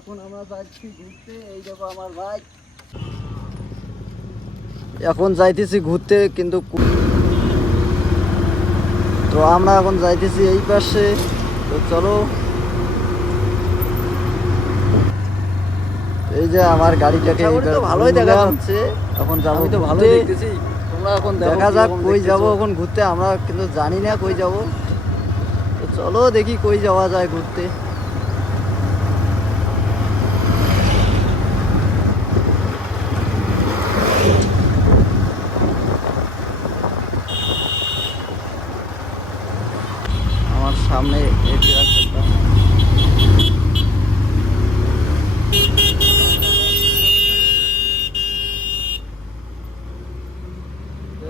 এখন আমরা যাচ্ছি ঘুরতে। এই দেখো আমার বাইক, এখন যাইতেছি ঘুরতে। কিন্তু তো আমরা এখন যাইতেছি এই পাশে। তো চলো, এই যে আমার গাড়িটাকে ভালোই দেখা যাচ্ছে। এখন যাবো, তো ভালো দেখতেছি। তোমরা এখন দেখা যাক কই যাব এখন ঘুরতে। আমরা কিন্তু জানি না কই যাব। তো চলো দেখি কই যাওয়া যায় ঘুরতে। আমার সামনে এই ট্রাক্টরটা,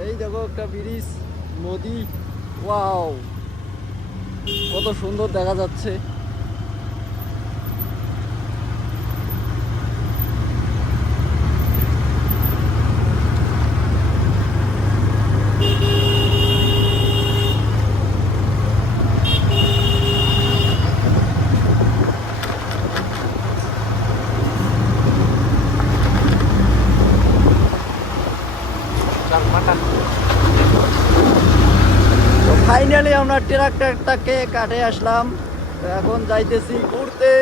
এই দেখো একটা ব্রিজ, নদী। ওয়াও, কত সুন্দর দেখা যাচ্ছে। তো ফাইনালি আমরা ট্রাক্টরটাকে কাটে আসলাম। তো এখন যাইতেছি ঘুরতে।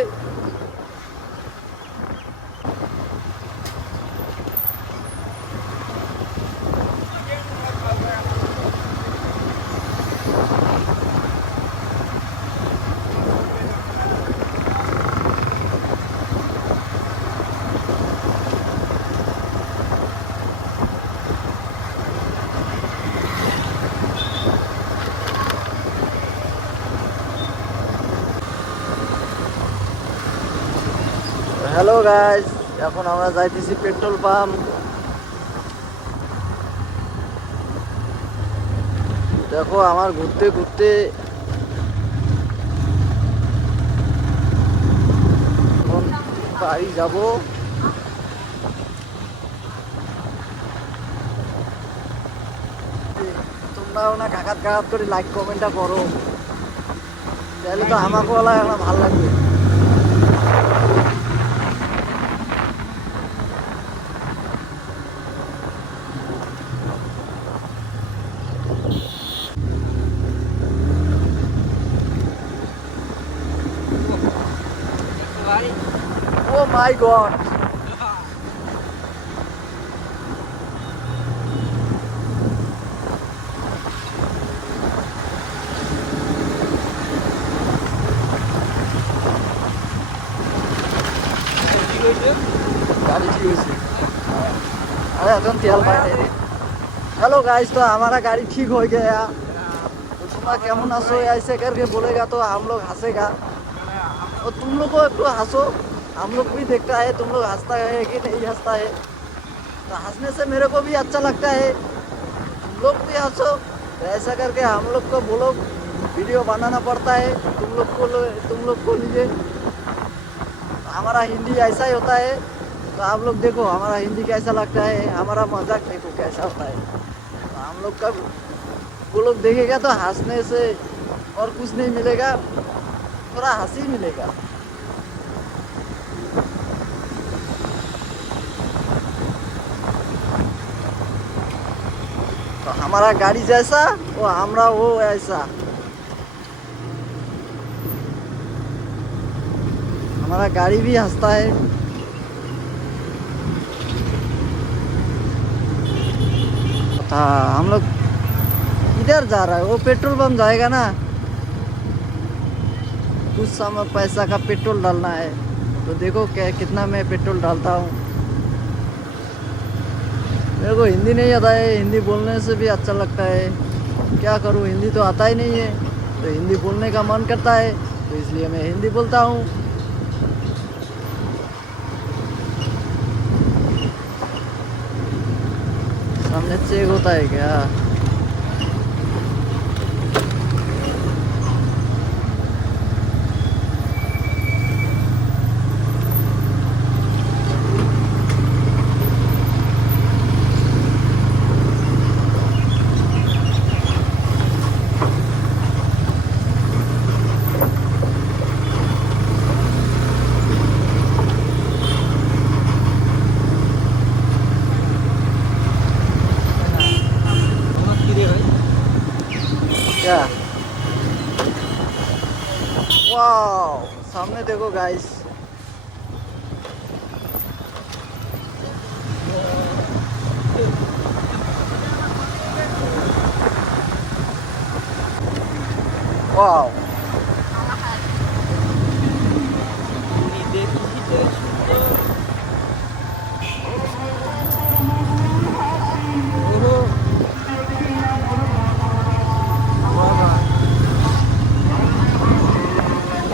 হ্যালো গাইস, এখন আমরা যাইতেছি পেট্রোল পাম্প। দেখো আমার ঘুরতে ঘুরতে এখন বাড়ি যাব। তোমরাও না কাকাত কাকাত করে লাইক কমেন্টটা করো, তাহলে তো আমাকেও ভালো লাগবে। Oh my God! गाड़ी ठीक है। अरे तुम तेल पाए। हेलो गाइस, तो हमारा गाड़ी ठीक हो गया। तो तुम्हारा केमन आसो ऐसे करके बोलेगा तो हम लोग हंसेगा, और तुम लोग को एक हंसो। हम लोग भी देखता है तुम लोग हंसता है कि नहीं हंसता है। तो हंसने से मेरे को भी अच्छा लगता है, तुम लोग भी हंसो। तो ऐसा करके हम लोग को बोलो वीडियो बनाना पड़ता है तुम लोग को लिए। हमारा हिंदी ऐसा ही होता है। तो आप लोग देखो हमारा हिंदी कैसा लगता है, हमारा मजाक देखो कैसा होता है। तो हम लोग का वो लोग देखेगा तो हंसने से और कुछ नहीं मिलेगा, थोड़ा हंसी मिलेगा। तो हमारा गाड़ी जैसा वो हमरा वो ऐसा। हमारा गाड़ी भी हंसता है। हम लोग इधर जा रहा है, वो पेट्रोल पंप जाएगा ना, कुछ समय पैसा का पेट्रोल डालना है। तो देखो क्या कितना मैं पेट्रोल डालता हूँ। मेरे को हिंदी नहीं आता है, हिंदी बोलने से भी अच्छा लगता है। क्या करूँ, हिंदी तो आता ही नहीं है। तो हिंदी बोलने का मन करता है, तो इसलिए मैं हिंदी बोलता हूँ। सामने चेक होता है क्या? सामने देखो guys, wow.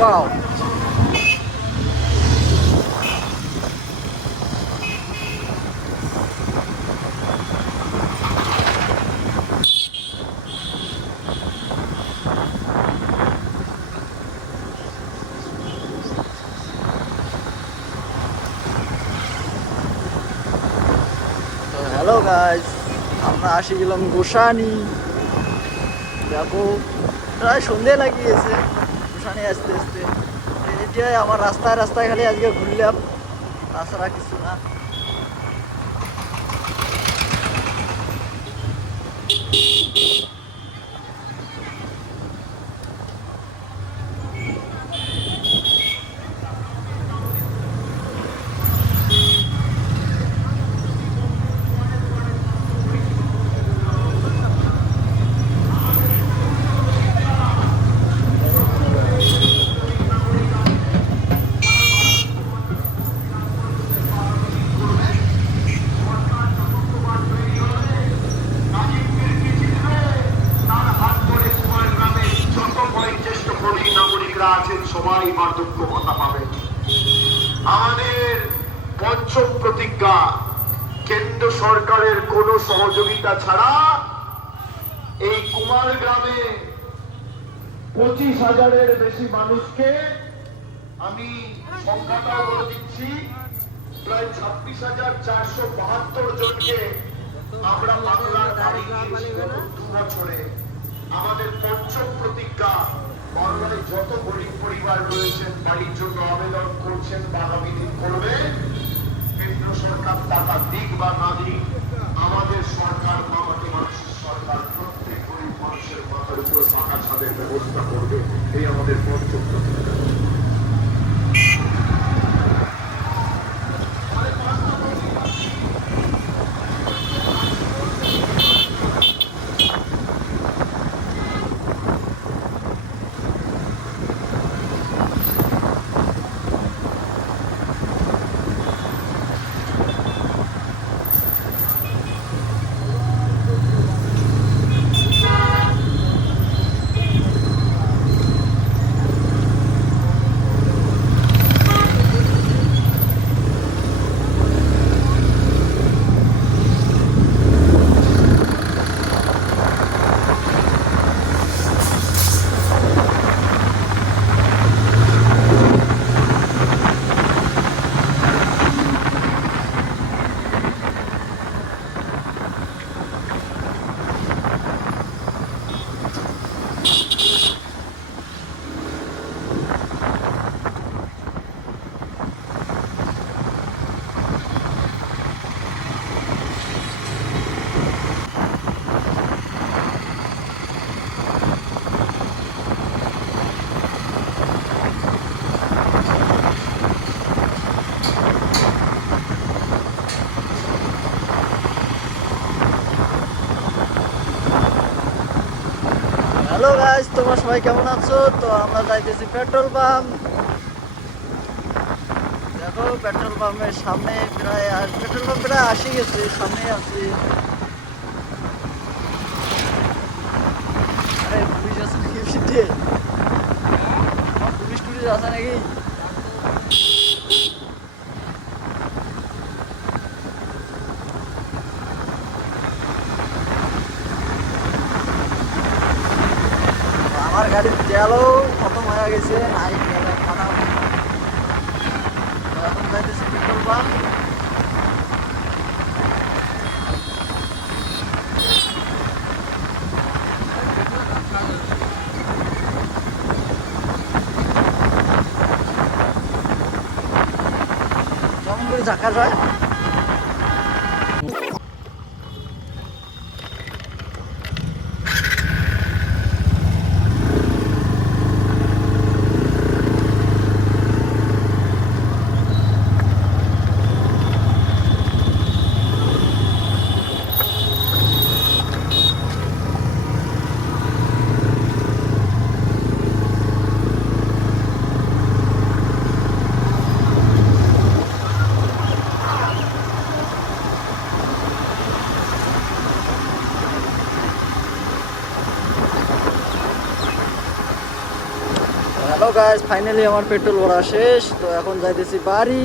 Wow, hello guys, আমরা আসি গেলাম গোসানি। দেখো প্রায় সন্ধে লাগিয়েছে, গোসানি আসতে আসতে। এটাই আমার রাস্তায় রাস্তায় খালি আজকে ঘুরলাম, তাছাড়া কিছু না। সবাই বার্ধক্য ভাতা পাবেন। আমাদের পঞ্চম প্রতিজ্ঞা, কেন্দ্র সরকারের কোন সহযোগিতা ছাড়া এই কুমার গ্রামে 25,000-এর বেশি মানুষকে, আমি সংখ্যাটাও বলে দিচ্ছি, প্রায় 26,472 জনকে আমরা বাংলার বাড়ি দিয়েছি গত 2 বছরে। আমাদের পঞ্চম প্রতিজ্ঞা, বাংলায় যত গরিব পরিবার রয়েছেন বাড়ির জন্য আবেদন করছেন বা আগামী দিন করবেন, কেন্দ্র সরকার টাকা দিক বা না দিক, আমাদের সরকার, আমাদের মানুষের সরকার প্রত্যেক গরিব মানুষের মাথার উপর পাকা ছাদের ব্যবস্থা করবে। এই আমাদের পঞ্চম প্রতিজ্ঞা। হ্যালো গাইস, তোমরা সবাই কেমন আছো? তো আমরা যাইতেছি পেট্রোল পাম্প। দেখো পেট্রোল পাম্পের সামনে প্রায়, পেট্রোল পাম্প প্রায় আসি গেছে, সামনেই আছি। আরে পুলিশ আছে নাকি পিঠে? পুলিশ টুলিশ আছে নাকি? আমার গাড়ির তেলও খতম হয়ে গেছে, নাই তেল খারাপ। এখন যাইতেছি পেট্রোল পাম্প। কেমন করে ঝাঁকা যায়? হ্যালো গাইস, ফাইনালি আমার পেট্রোল ভরা শেষ। তো এখন যাইতেছি বাড়ি।